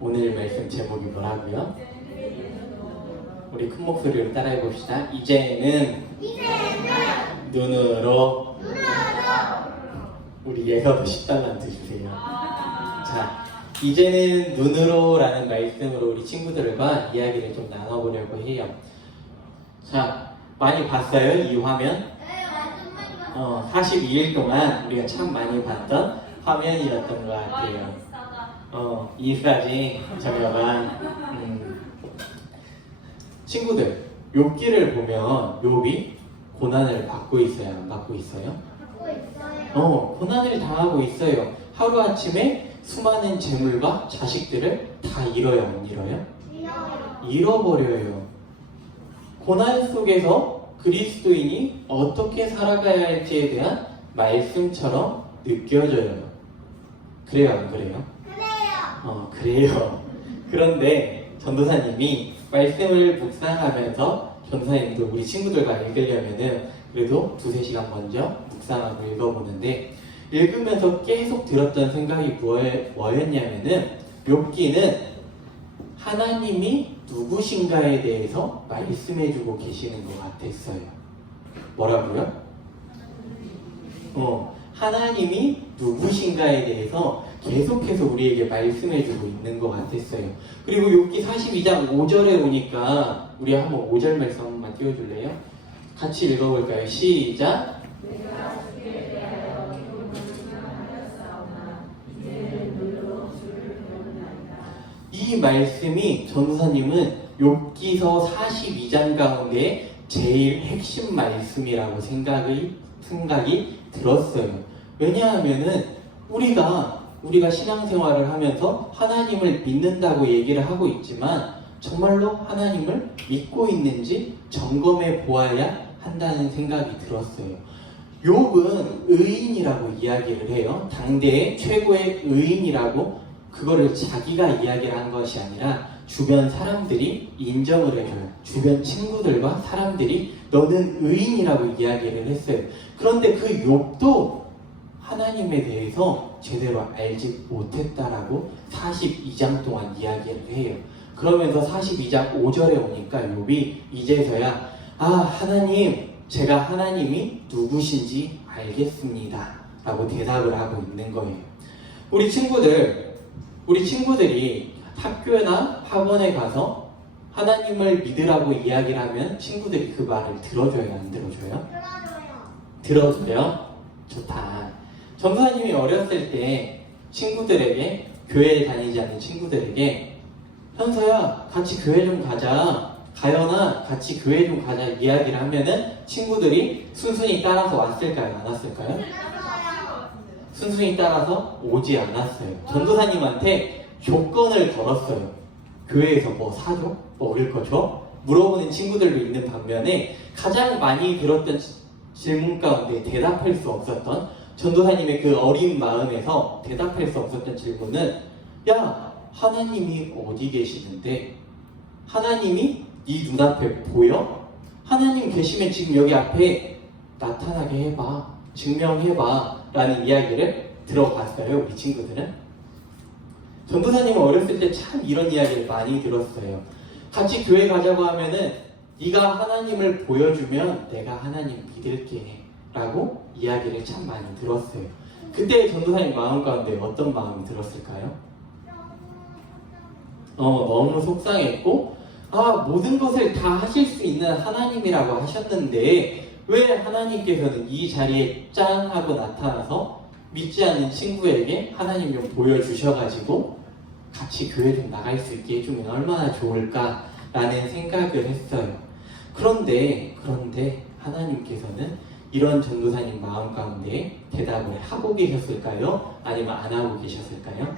오늘 말씀 제목이 뭐라고요? 우리 큰 목소리로 따라해 봅시다. 이제는 눈으로 우리 예서도 10달란트 주세요. 자, 이제는 눈으로 라는 말씀으로 우리 친구들과 이야기를 좀 나눠보려고 해요. 자, 많이 봤어요? 이 화면? 42일 동안 우리가 참 많이 봤던 화면이었던 것 같아요. 이 사진 잠깐만. 친구들, 욥기를 보면 욥이 고난을 받고 있어요? 안 받고 있어요? 받고 있어요. 고난을 당하고 있어요. 하루아침에 수많은 재물과 자식들을 다 잃어요? 안 잃어요? 잃어버려요. 고난 속에서 그리스도인이 어떻게 살아가야 할지에 대한 말씀처럼 느껴져요. 그래요? 안 그래요? 그래요. 그런데 전도사님이 말씀을 묵상하면서 전도사님도 우리 친구들과 읽으려면은 그래도 2-3시간 먼저 묵상하고 읽어보는데, 읽으면서 계속 들었던 생각이 뭐였냐면은 욥기는 하나님이 누구신가에 대해서 말씀해주고 계시는 것 같았어요. 뭐라고요? 하나님이 누구신가에 대해서 계속해서 우리에게 말씀해주고 있는 것 같았어요. 그리고 욥기 42장 5절에 오니까 우리 한번 5절 말씀 한번만 띄워줄래요? 같이 읽어볼까요? 시작! 이 말씀이 전도사님은 욥기서 42장 가운데 제일 핵심 말씀이라고 생각이 들었어요. 왜냐하면은 우리가 신앙생활을 하면서 하나님을 믿는다고 얘기를 하고 있지만 정말로 하나님을 믿고 있는지 점검해 보아야 한다는 생각이 들었어요. 욥은 의인이라고 이야기를 해요. 당대의 최고의 의인이라고, 그거를 자기가 이야기를 한 것이 아니라 주변 사람들이 인정을 해줘요. 주변 친구들과 사람들이 너는 의인이라고 이야기를 했어요. 그런데 그 욥도 하나님에 대해서 제대로 알지 못했다라고 42장 동안 이야기를 해요. 그러면서 42장 5절에 오니까 욥이 이제서야 하나님, 제가 하나님이 누구신지 알겠습니다 라고 대답을 하고 있는 거예요. 우리 친구들이 학교나 학원에 가서 하나님을 믿으라고 이야기를 하면 친구들이 그 말을 들어줘요? 안 들어줘요? 들어줘요? 좋다. 전도사님이 어렸을 때 친구들에게, 교회에 다니지 않는 친구들에게 현서야 같이 교회 좀 가자, 가연아 같이 교회 좀 가자 이야기를 하면은 친구들이 순순히 따라서 왔을까요? 안 왔을까요? 순순히 따라서 오지 않았어요. 전도사님한테 조건을 걸었어요. 교회에서 뭐 사줘? 먹을 거 줘? 물어보는 친구들도 있는 반면에 가장 많이 들었던 질문 가운데 대답할 수 없었던, 전도사님의 그 어린 마음에서 대답할 수 없었던 질문은, 야, 하나님이 어디 계시는데? 하나님이 네 눈앞에 보여? 하나님 계시면 지금 여기 앞에 나타나게 해봐, 증명해봐 라는 이야기를 들어봤어요. 우리 친구들은. 전도사님은 어렸을 때 참 이런 이야기를 많이 들었어요. 같이 교회 가자고 하면은 네가 하나님을 보여주면 내가 하나님 믿을게 라고 이야기를 참 많이 들었어요. 그때 전도사님 마음 가운데 어떤 마음이 들었을까요? 너무 속상했고, 모든 것을 다 하실 수 있는 하나님이라고 하셨는데 왜 하나님께서는 이 자리에 짠 하고 나타나서 믿지 않는 친구에게 하나님 좀 보여주셔가지고 같이 교회 좀 나갈 수 있게 해주면 얼마나 좋을까라는 생각을 했어요. 그런데 하나님께서는 이런 전도사님 마음 가운데 대답을 하고 계셨을까요? 아니면 안 하고 계셨을까요?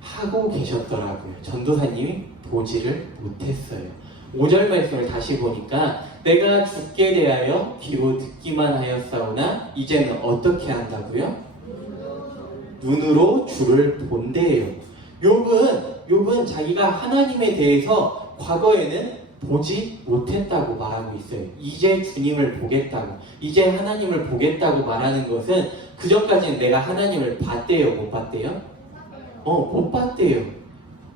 하고 계셨더라고요. 전도사님이 보지를 못했어요. 5절 말씀을 다시 보니까 내가 주께 대하여 귀로 듣기만 하였사오나 이제는 어떻게 한다고요? 눈으로 주를 본대요. 욥은 자기가 하나님에 대해서 과거에는 보지 못했다고 말하고 있어요. 이제 주님을 보겠다고, 이제 하나님을 보겠다고 말하는 것은 그전까지는 내가 하나님을 봤대요? 못 봤대요? 못 봤대요.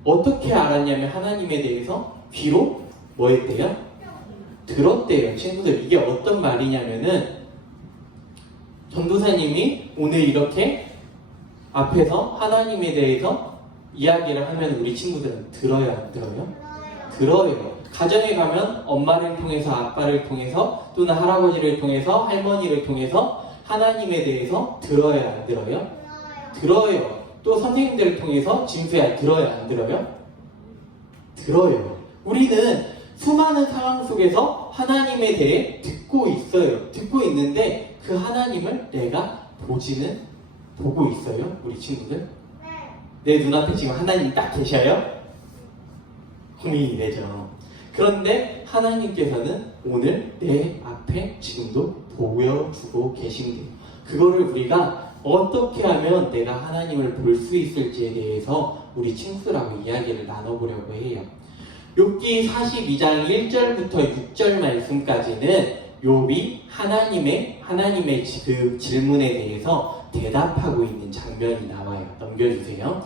어떻게 알았냐면 하나님에 대해서 귀로 뭐 했대요? 들었대요. 친구들, 이게 어떤 말이냐면은 전도사님이 오늘 이렇게 앞에서 하나님에 대해서 이야기를 하면 우리 친구들은 들어요, 안 들어요? 들어요. 가정에 가면 엄마를 통해서, 아빠를 통해서, 또는 할아버지를 통해서, 할머니를 통해서 하나님에 대해서 들어요, 안 들어요? 들어요. 또 선생님들을 통해서 진수야, 들어요, 안 들어요? 들어요. 우리는 수많은 상황 속에서 하나님에 대해 듣고 있어요. 듣고 있는데 그 하나님을 내가 보고 있어요, 우리 친구들? 내 눈앞에 지금 하나님 딱 계셔요? 고민이 되죠. 그런데 하나님께서는 오늘 내 앞에 지금도 보여주고 계신데요. 그거를 우리가 어떻게 하면 내가 하나님을 볼 수 있을지에 대해서 우리 친구들하고 이야기를 나눠보려고 해요. 욥기 42장 1절부터 6절 말씀까지는 욥이 하나님의 그 질문에 대해서 대답하고 있는 장면이 나와요. 넘겨주세요.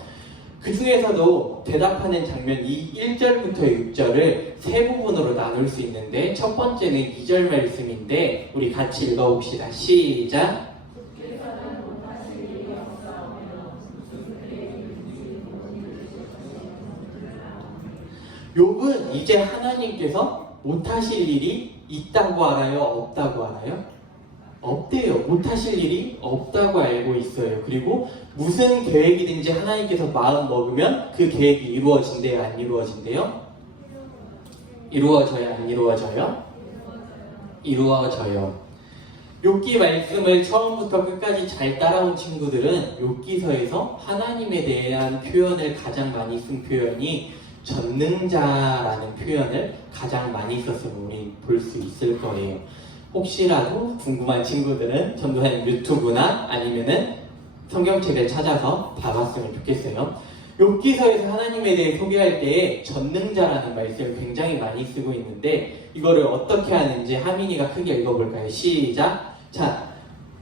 그 중에서도 대답하는 장면 이 1절부터 6절을 세 부분으로 나눌 수 있는데 첫 번째는 2절 말씀인데 우리 같이 읽어봅시다. 시작! 욥은 이제 하나님께서 못하실 일이 있다고 알아요? 없다고 알아요? 없대요. 못하실 일이 없다고 알고 있어요. 그리고 무슨 계획이든지 하나님께서 마음 먹으면 그 계획이 이루어진대요? 안 이루어진대요? 이루어져요? 안 이루어져요? 이루어져요. 욥기 말씀을 처음부터 끝까지 잘 따라온 친구들은 욥기서에서 하나님에 대한 표현을 가장 많이 쓴 표현이 전능자라는 표현을 가장 많이 썼으면 우리 볼 수 있을 거예요. 혹시라도 궁금한 친구들은 전도사님 유튜브나 아니면은 성경책을 찾아서 봐봤으면 좋겠어요. 욥기서에서 하나님에 대해 소개할 때에 전능자라는 말씀을 굉장히 많이 쓰고 있는데 이거를 어떻게 하는지 하민이가 크게 읽어볼까요? 시작! 자,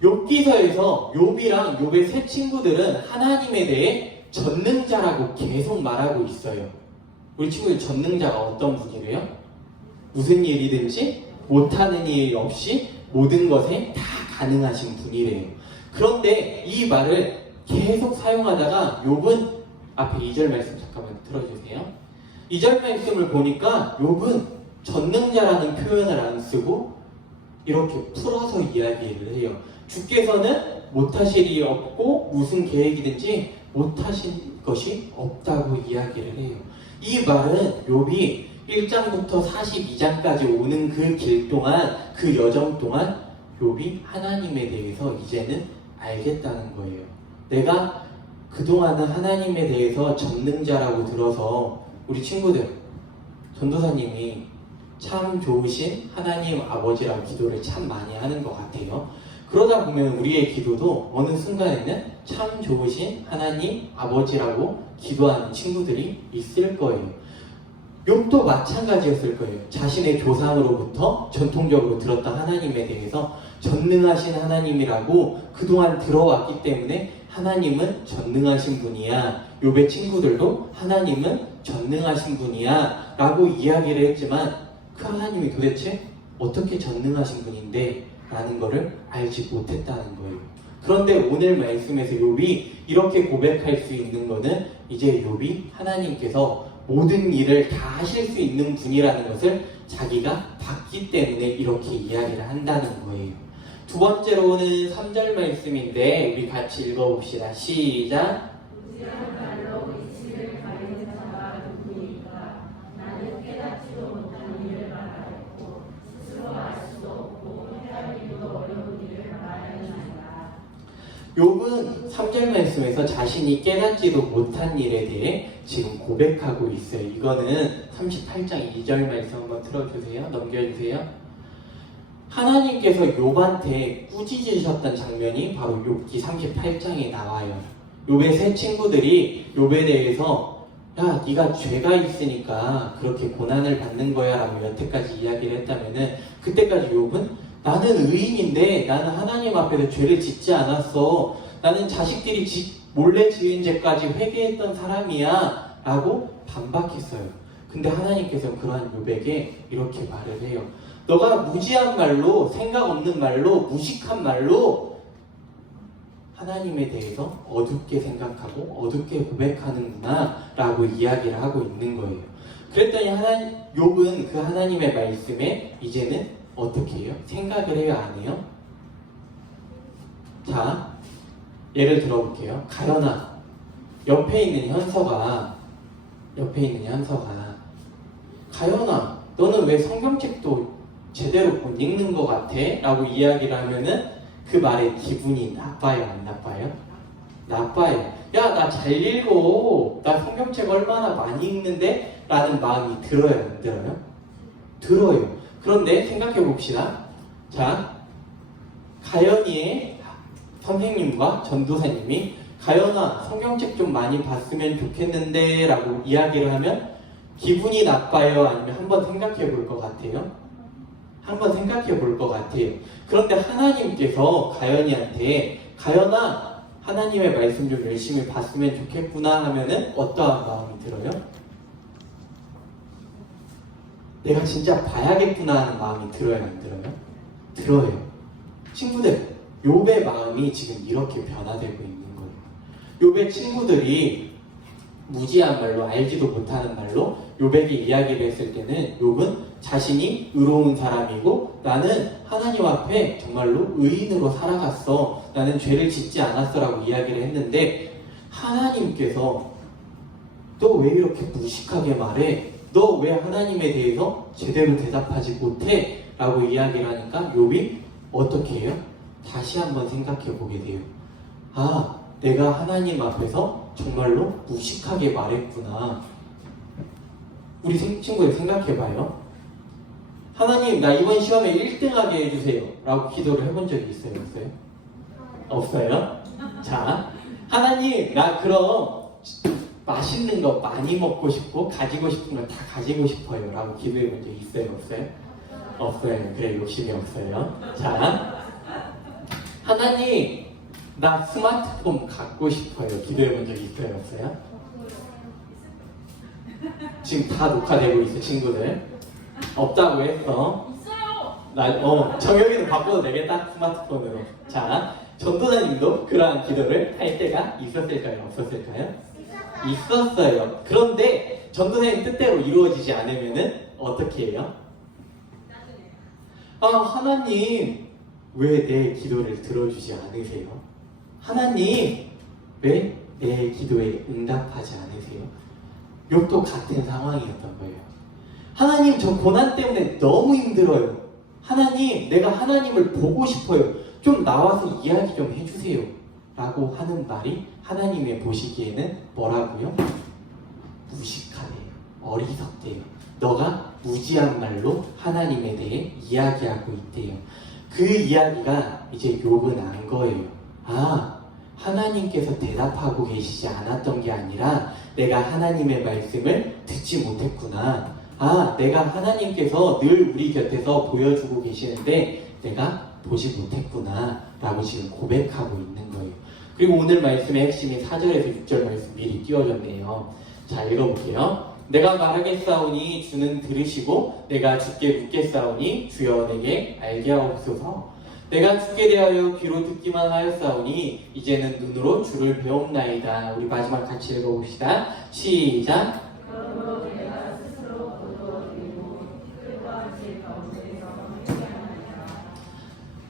욥기서에서 욥이랑 욥의 세 친구들은 하나님에 대해 전능자라고 계속 말하고 있어요. 우리 친구들 전능자가 어떤 분이래요? 무슨 일이든지 못하는 일 없이 모든 것에 다 가능하신 분이래요. 그런데 이 말을 계속 사용하다가 욥은 앞에 2절 말씀 잠깐만 들어주세요. 2절 말씀을 보니까 욥은 전능자라는 표현을 안 쓰고 이렇게 풀어서 이야기를 해요. 주께서는 못하실 일이 없고 무슨 계획이든지 못하신 것이 없다고 이야기를 해요. 이 말은 욥이 1장부터 42장까지 오는 그 길 동안, 그 여정 동안 욥이 하나님에 대해서 이제는 알겠다는 거예요. 내가 그동안은 하나님에 대해서 전능자라고 들어서 우리 친구들, 전도사님이 참 좋으신 하나님 아버지라고 기도를 참 많이 하는 것 같아요. 그러다 보면 우리의 기도도 어느 순간에는 참 좋으신 하나님 아버지라고 기도하는 친구들이 있을 거예요. 욥도 마찬가지였을 거예요. 자신의 조상으로부터 전통적으로 들었던 하나님에 대해서 전능하신 하나님이라고 그동안 들어왔기 때문에 하나님은 전능하신 분이야. 욥의 친구들도 하나님은 전능하신 분이야 라고 이야기를 했지만 그 하나님이 도대체 어떻게 전능하신 분인데 라는 거를 알지 못했다는 거예요. 그런데 오늘 말씀에서 욥이 이렇게 고백할 수 있는 거는 이제 욥이 하나님께서 모든 일을 다 하실 수 있는 분이라는 것을 자기가 봤기 때문에 이렇게 이야기를 한다는 거예요. 두 번째로는 3절 말씀인데 우리 같이 읽어봅시다. 시작! 욥은 3절 말씀에서 자신이 깨닫지도 못한 일에 대해 지금 고백하고 있어요. 이거는 38장 2절 말씀 한번 틀어주세요. 넘겨주세요. 하나님께서 욥한테 꾸짖으셨던 장면이 바로 욥기 38장에 나와요. 욥의 세 친구들이 욥에 대해서 야, 네가 죄가 있으니까 그렇게 고난을 받는 거야 라고 여태까지 이야기를 했다면은 그때까지 욥은 나는 의인인데 나는 하나님 앞에서 죄를 짓지 않았어. 나는 자식들이 몰래 지은 죄까지 회개했던 사람이야 라고 반박했어요. 근데 하나님께서 그러한 욥에게 이렇게 말을 해요. 너가 무지한 말로, 생각 없는 말로, 무식한 말로 하나님에 대해서 어둡게 생각하고 어둡게 고백하는구나 라고 이야기를 하고 있는 거예요. 그랬더니 욥은 그 하나님의 말씀에 이제는 어떻게 해요? 생각을 해요? 안 해요? 자, 예를 들어볼게요. 가연아, 옆에 있는 현서가 가연아, 너는 왜 성경책도 제대로 못 읽는 것 같아? 라고 이야기를 하면은 그 말에 기분이 나빠요? 안 나빠요? 나빠요. 야, 나 잘 읽어. 나 성경책 얼마나 많이 읽는데? 라는 마음이 들어요? 안 들어요? 들어요. 그런데 생각해 봅시다. 자, 가연이의 선생님과 전도사님이 가연아, 성경책 좀 많이 봤으면 좋겠는데 라고 이야기를 하면 기분이 나빠요? 아니면 한번 생각해 볼 것 같아요? 한번 생각해 볼 것 같아요. 그런데 하나님께서 가연이한테 가연아, 하나님의 말씀 좀 열심히 봤으면 좋겠구나 하면은 어떠한 마음이 들어요? 내가 진짜 봐야겠구나 하는 마음이 들어요? 안 들어요? 들어요. 친구들, 욥의 마음이 지금 이렇게 변화되고 있는 거예요. 욥의 친구들이 무지한 말로, 알지도 못하는 말로 욥에게 이야기를 했을 때는 욥은 자신이 의로운 사람이고 나는 하나님 앞에 정말로 의인으로 살아갔어, 나는 죄를 짓지 않았어 라고 이야기를 했는데 하나님께서 너 왜 이렇게 무식하게 말해? 너 왜 하나님에 대해서 제대로 대답하지 못해? 라고 이야기를 하니까 욥이 어떻게 해요? 다시 한번 생각해 보게 돼요. 아, 내가 하나님 앞에서 정말로 무식하게 말했구나. 우리 친구들 생각해봐요. 하나님, 나 이번 시험에 1등하게 해주세요 라고 기도를 해본 적이 있어요? 없어요? 없어요? 자, 하나님, 나 그럼 맛있는 거 많이 먹고 싶고 가지고 싶은 거 다 가지고 싶어요 라고 기도해 본 적이 있어요? 없어요? 없어요. 그래, 욕심이 없어요. 자, 하나님, 나 스마트폰 갖고 싶어요. 기도해 본 적이 있어요? 없어요? 지금 다 녹화되고 있어, 친구들. 없다고 했어. 있어요. 정혁이는 바꿔도 되겠다, 스마트폰으로. 자, 전도사님도 그러한 기도를 할 때가 있었을까요? 없었을까요? 있었어요. 그런데 전도사님 뜻대로 이루어지지 않으면은 어떻게 해요? 아, 하나님, 왜 내 기도를 들어주지 않으세요? 하나님, 왜 내 기도에 응답하지 않으세요? 욥도 같은 상황이었던 거예요. 하나님, 저 고난 때문에 너무 힘들어요. 하나님, 내가 하나님을 보고 싶어요. 좀 나와서 이야기 좀 해주세요. 라고 하는 말이 하나님의 보시기에는 뭐라고요? 무식하대요. 어리석대요. 너가 무지한 말로 하나님에 대해 이야기하고 있대요. 그 이야기가 이제 욥은 안 거예요. 아, 하나님께서 대답하고 계시지 않았던 게 아니라 내가 하나님의 말씀을 듣지 못했구나. 아, 내가 하나님께서 늘 우리 곁에서 보여주고 계시는데 내가 보지 못했구나 라고 지금 고백하고 있는 거예요. 그리고 오늘 말씀의 핵심이 4절에서 6절 말씀 미리 띄워졌네요. 자, 읽어볼게요. 내가 말하겠사오니 주는 들으시고 내가 주께 묻겠사오니 주여 내게 알게 하옵소서. 내가 주께 대하여 귀로 듣기만 하였사오니 이제는 눈으로 주를 배움나이다. 우리 마지막 같이 읽어봅시다. 시작.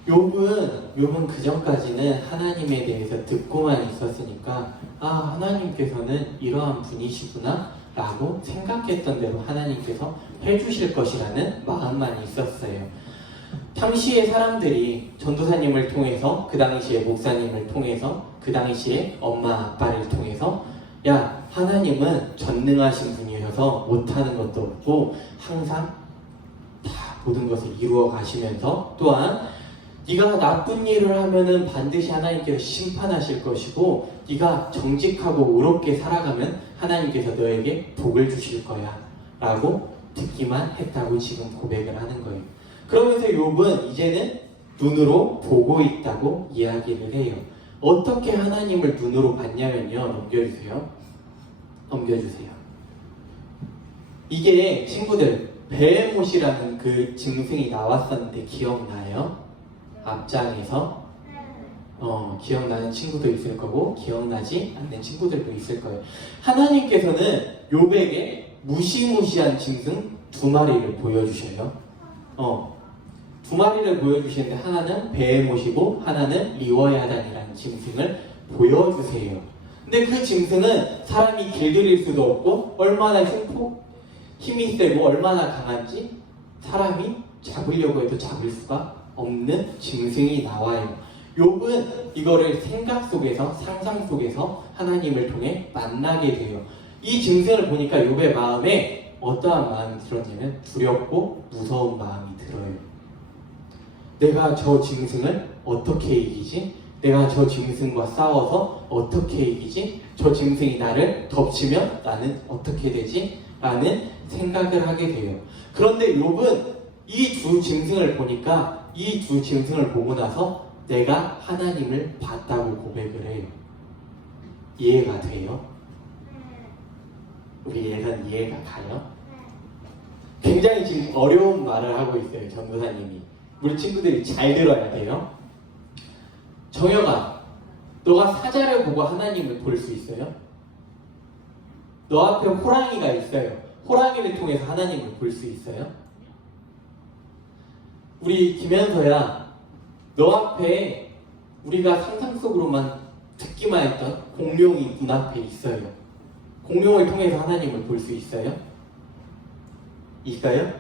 욥은 그 전까지는 하나님에 대해서 듣고만 있었으니까 아, 하나님께서는 이러한 분이시구나 라고 생각했던 대로 하나님께서 해주실 것이라는 마음만 있었어요. 당시의 사람들이 전도사님을 통해서, 그 당시에 목사님을 통해서, 그 당시에 엄마 아빠를 통해서 야, 하나님은 전능하신 분이셔서 못하는 것도 없고 항상 다 모든 것을 이루어 가시면서 또한 네가 나쁜 일을 하면은 반드시 하나님께서 심판하실 것이고 네가 정직하고 의롭게 살아가면 하나님께서 너에게 복을 주실 거야 라고 듣기만 했다고 지금 고백을 하는 거예요. 그러면서 욥은 이제는 눈으로 보고 있다고 이야기를 해요. 어떻게 하나님을 눈으로 봤냐면요. 넘겨주세요. 이게 친구들 베헤못이라는 그 짐승이 나왔었는데 기억나요? 앞장에서 기억나는 친구도 있을 거고 기억나지 않는 친구들도 있을 거예요. 하나님께서는 욥에게 무시무시한 짐승 두 마리를 보여주셔요. 두 마리를 보여주시는데 하나는 베헤못이고 하나는 리워야단이라는 짐승을 보여주세요. 근데 그 짐승은 사람이 길들일 수도 없고 얼마나 힘이 세고 얼마나 강한지 사람이 잡으려고 해도 잡을 수가 없는 짐승이 나와요. 욥은 이거를 생각 속에서 상상 속에서 하나님을 통해 만나게 돼요. 이 짐승을 보니까 욥의 마음에 어떠한 마음이 들었냐면 두렵고 무서운 마음이 들어요. 내가 저 짐승을 어떻게 이기지? 내가 저 짐승과 싸워서 어떻게 이기지? 저 짐승이 나를 덮치면 나는 어떻게 되지? 라는 생각을 하게 돼요. 그런데 욥은 이 두 짐승을 보니까 이 두 짐승을 보고 나서 내가 하나님을 봤다고 고백을 해요. 이해가 돼요? 우리 예선 이해가 가요? 굉장히 지금 어려운 말을 하고 있어요, 전도사님이. 우리 친구들이 잘 들어야 돼요. 정혁아, 너가 사자를 보고 하나님을 볼 수 있어요? 너 앞에 호랑이가 있어요. 호랑이를 통해서 하나님을 볼 수 있어요? 우리 김현서야, 너 앞에 우리가 상상 속으로만 듣기만 했던 공룡이 눈앞에 있어요. 공룡을 통해서 하나님을 볼 수 있어요? 있어요?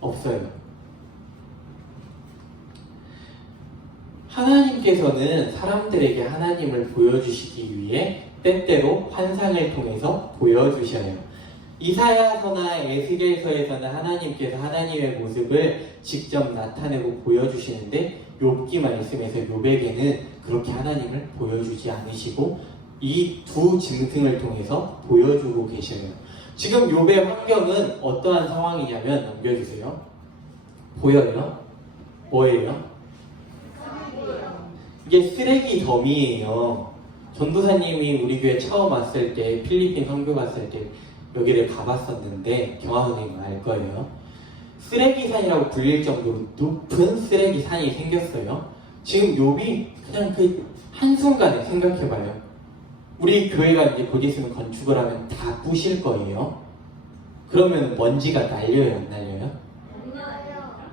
없어요. 하나님께서는 사람들에게 하나님을 보여주시기 위해 때때로 환상을 통해서 보여주셔요. 이사야서나 에스겔서에서는 하나님께서 하나님의 모습을 직접 나타내고 보여주시는데 욥기 말씀에서 욥에게는 그렇게 하나님을 보여주지 않으시고 이 두 짐승을 통해서 보여주고 계셔요. 지금 욥의 환경은 어떠한 상황이냐면 넘겨주세요. 보여요? 뭐예요? 이게 쓰레기 덤이에요. 전도사님이 우리 교회 처음 왔을 때 필리핀 선교 갔을 때 여기를 가봤었는데 경화 선생님 알 거예요. 쓰레기산이라고 불릴 정도로 높은 쓰레기산이 생겼어요. 지금 욥이 그냥 그 한순간에 생각해봐요. 우리 교회가 이제 곧 있으면 건축을 하면 다 부실 거예요. 그러면 먼지가 날려요, 안 날려요?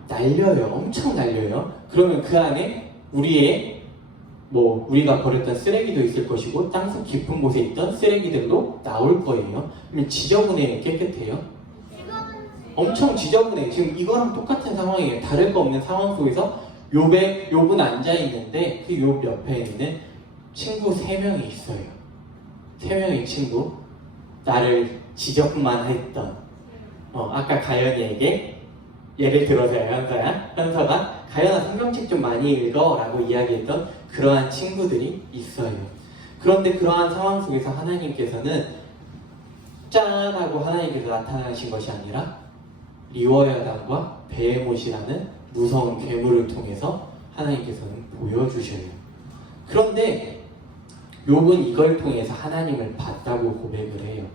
날려요. 엄청 날려요. 그러면 그 안에 우리가 버렸던 쓰레기도 있을 것이고 땅속 깊은 곳에 있던 쓰레기들도 나올 거예요. 그러면 지저분해요, 깨끗해요? 엄청 지저분해요. 지금 이거랑 똑같은 상황이에요. 다를 거 없는 상황 속에서 욥은 앉아있는데 그 욥 옆에는 친구 3명이 있어요. 3명의 친구. 나를 지적만 했던 아까 가연이에게 예를 들어서요, 현서가 가연아 성경책 좀 많이 읽어 라고 이야기했던 그러한 친구들이 있어요. 그런데 그러한 상황 속에서 하나님께서는 짠 하고 하나님께서 나타나신 것이 아니라 리워야단과 베헤못이라는 무서운 괴물을 통해서 하나님께서는 보여주셔요. 그런데 욥은 이걸 통해서 하나님을 봤다고 고백을 해요.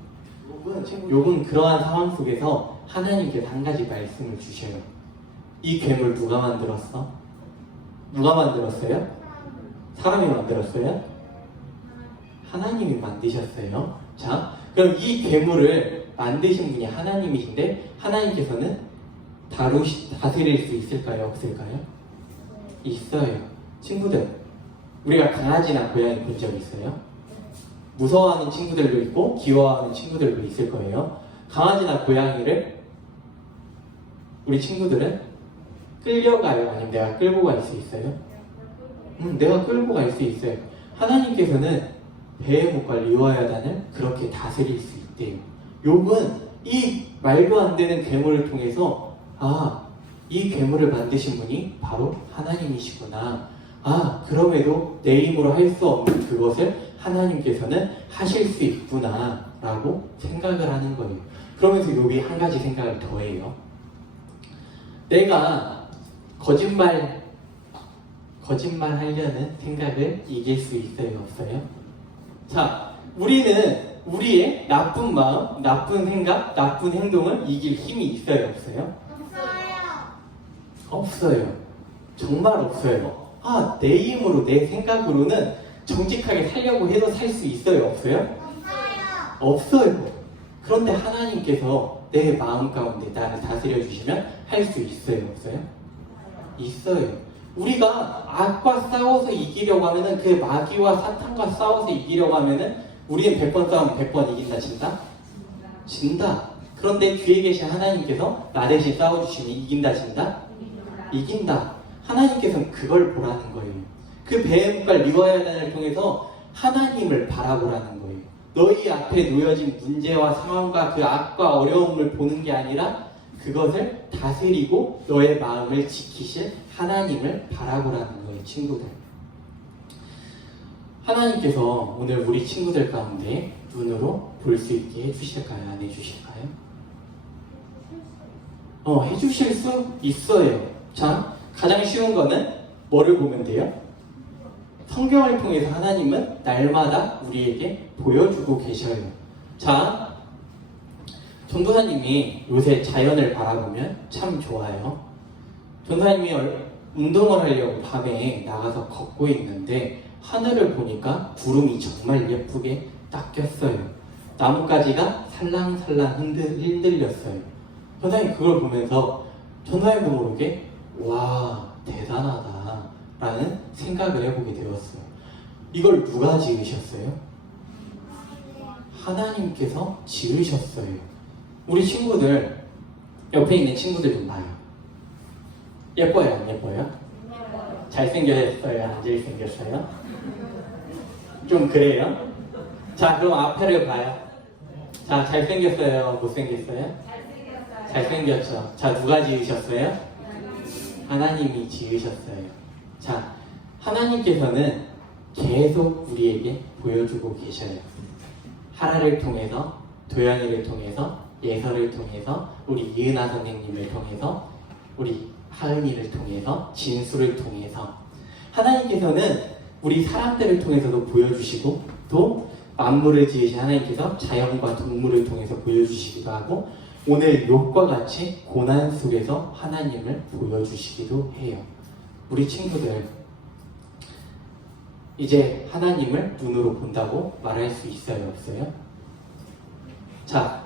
욥은 그러한 상황 속에서 하나님께서 한 가지 말씀을 주셔요. 이 괴물 누가 만들었어? 누가 만들었어요? 사람이 만들었어요? 하나님이 만드셨어요. 자, 그럼 이 괴물을 만드신 분이 하나님이신데 하나님께서는 다스릴 수 있을까요? 없을까요? 있어요. 친구들, 우리가 강아지나 고양이 본 적 있어요? 무서워하는 친구들도 있고 귀여워하는 친구들도 있을 거예요. 강아지나 고양이를 우리 친구들은 끌려가요? 아니면 내가 끌고 갈 수 있어요? 내가 끌고 갈 수 있어요. 하나님께서는 베헤못과 리워야단을 그렇게 다스릴 수 있대요. 욥은 이 말도 안 되는 괴물을 통해서 이 괴물을 만드신 분이 바로 하나님이시구나. 그럼에도 내 힘으로 할 수 없는 그것을 하나님께서는 하실 수 있구나 라고 생각을 하는 거예요. 그러면서 욥이 한 가지 생각을 더 해요. 내가 거짓말 하려는 생각을 이길 수 있어요, 없어요? 자, 우리는 우리의 나쁜 마음, 나쁜 생각, 나쁜 행동을 이길 힘이 있어요, 없어요? 없어요. 정말 없어요. 아, 내 힘으로, 내 생각으로는 정직하게 살려고 해도 살 수 있어요, 없어요? 없어요. 그런데 하나님께서 내 마음 가운데 나를 다스려 주시면 할 수 있어요, 없어요? 있어요. 우리가 악과 싸워서 이기려고 하면은, 그 마귀와 사탄과 싸워서 이기려고 하면은 우리는 100번 싸우면 100번 이긴다, 진다? 진다. 그런데 뒤에 계신 하나님께서 나 대신 싸워주시면 이긴다, 진다? 이긴다. 하나님께서는 그걸 보라는 거예요. 그 배움과 리워야단을 통해서 하나님을 바라보라는 거예요. 너희 앞에 놓여진 문제와 상황과 그 악과 어려움을 보는 게 아니라 그것을 다스리고 너의 마음을 지키실 하나님을 바라보라는 거예요, 친구들. 하나님께서 오늘 우리 친구들 가운데 눈으로 볼 수 있게 해주실까요? 안 해주실까요? 해주실 수 있어요. 자, 가장 쉬운 거는 뭐를 보면 돼요? 성경을 통해서 하나님은 날마다 우리에게 보여주고 계셔요. 자, 전도사님이 요새 자연을 바라보면 참 좋아요. 전도사님이 운동을 하려고 밤에 나가서 걷고 있는데 하늘을 보니까 구름이 정말 예쁘게 딱 꼈어요. 나뭇가지가 살랑살랑 흔들렸어요. 전도사님 그걸 보면서 전도사님도 모르게 와, 대단하다 라는 생각을 해보게 되었어요. 이걸 누가 지으셨어요? 하나님께서 지으셨어요. 우리 친구들, 옆에 있는 친구들 좀 봐요. 예뻐요, 안 예뻐요? 잘생겼어요, 안 잘생겼어요? 좀 그래요? 자, 그럼 앞에를 봐요. 자, 잘생겼어요, 못생겼어요? 잘생겼죠. 자, 누가 지으셨어요? 하나님이 지으셨어요. 자, 하나님께서는 계속 우리에게 보여주고 계셔요. 하라를 통해서, 도연이를 통해서, 예설을 통해서, 우리 이은하 선생님을 통해서, 우리 하은이를 통해서, 진수를 통해서 하나님께서는 우리 사람들을 통해서도 보여주시고 또 만물을 지으신 하나님께서 자연과 동물을 통해서 보여주시기도 하고 오늘 욥과 같이 고난 속에서 하나님을 보여주시기도 해요. 우리 친구들 이제 하나님을 눈으로 본다고 말할 수 있어요, 없어요? 자,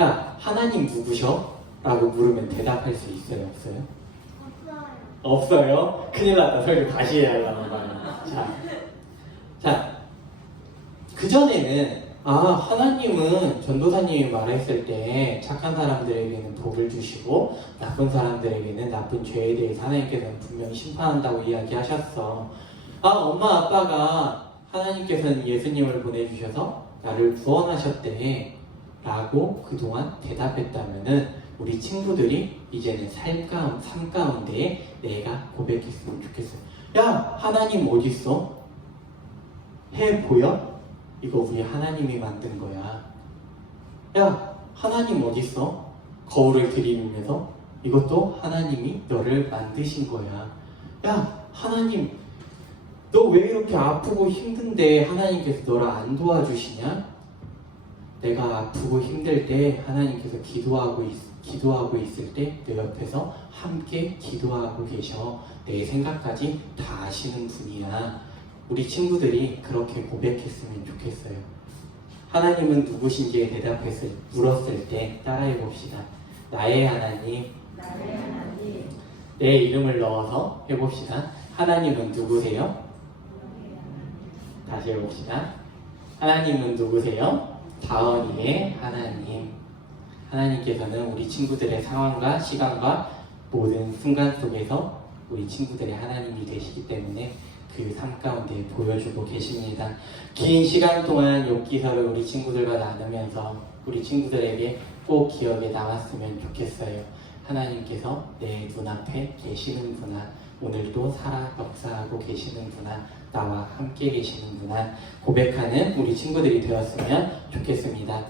야, 하나님 누구셔? 라고 물으면 대답할 수 있어요, 없어요? 없어요? 큰일 났다. 설교 다시 해야 하려는 거예요. 자, 그전에는 하나님은 전도사님이 말했을 때 착한 사람들에게는 복을 주시고 나쁜 사람들에게는 나쁜 죄에 대해서 하나님께서는 분명히 심판한다고 이야기하셨어. 엄마 아빠가 하나님께서는 예수님을 보내주셔서 나를 구원하셨대 라고 그동안 대답했다면은 우리 친구들이 이제는 삶 가운데 내가 고백했으면 좋겠어요. 야, 하나님 어딨어? 해 보여? 이거 우리 하나님이 만든 거야. 야, 하나님 어딨어? 거울을 들이밀면서 이것도 하나님이 너를 만드신 거야. 야, 하나님 너 왜 이렇게 아프고 힘든데 하나님께서 너를 안 도와주시냐? 내가 아프고 힘들 때 하나님께서 기도하고 있을 때 내 옆에서 함께 기도하고 계셔. 내 생각까지 다 아시는 분이야. 우리 친구들이 그렇게 고백했으면 좋겠어요. 하나님은 누구신지에 물었을 때 따라해 봅시다. 나의 하나님. 내 이름을 넣어서 해봅시다. 하나님은 누구세요? 다시 해봅시다. 하나님은 누구세요? 다원이의 하나님. 하나님께서는 우리 친구들의 상황과 시간과 모든 순간 속에서 우리 친구들의 하나님이 되시기 때문에 그 삶 가운데 보여주고 계십니다. 긴 시간 동안 욥기서를 우리 친구들과 나누면서 우리 친구들에게 꼭 기억에 남았으면 좋겠어요. 하나님께서 내 눈앞에 계시는구나. 오늘도 살아 역사하고 계시는구나. 나와 함께 계시는구나. 고백하는 우리 친구들이 되었으면 좋겠습니다.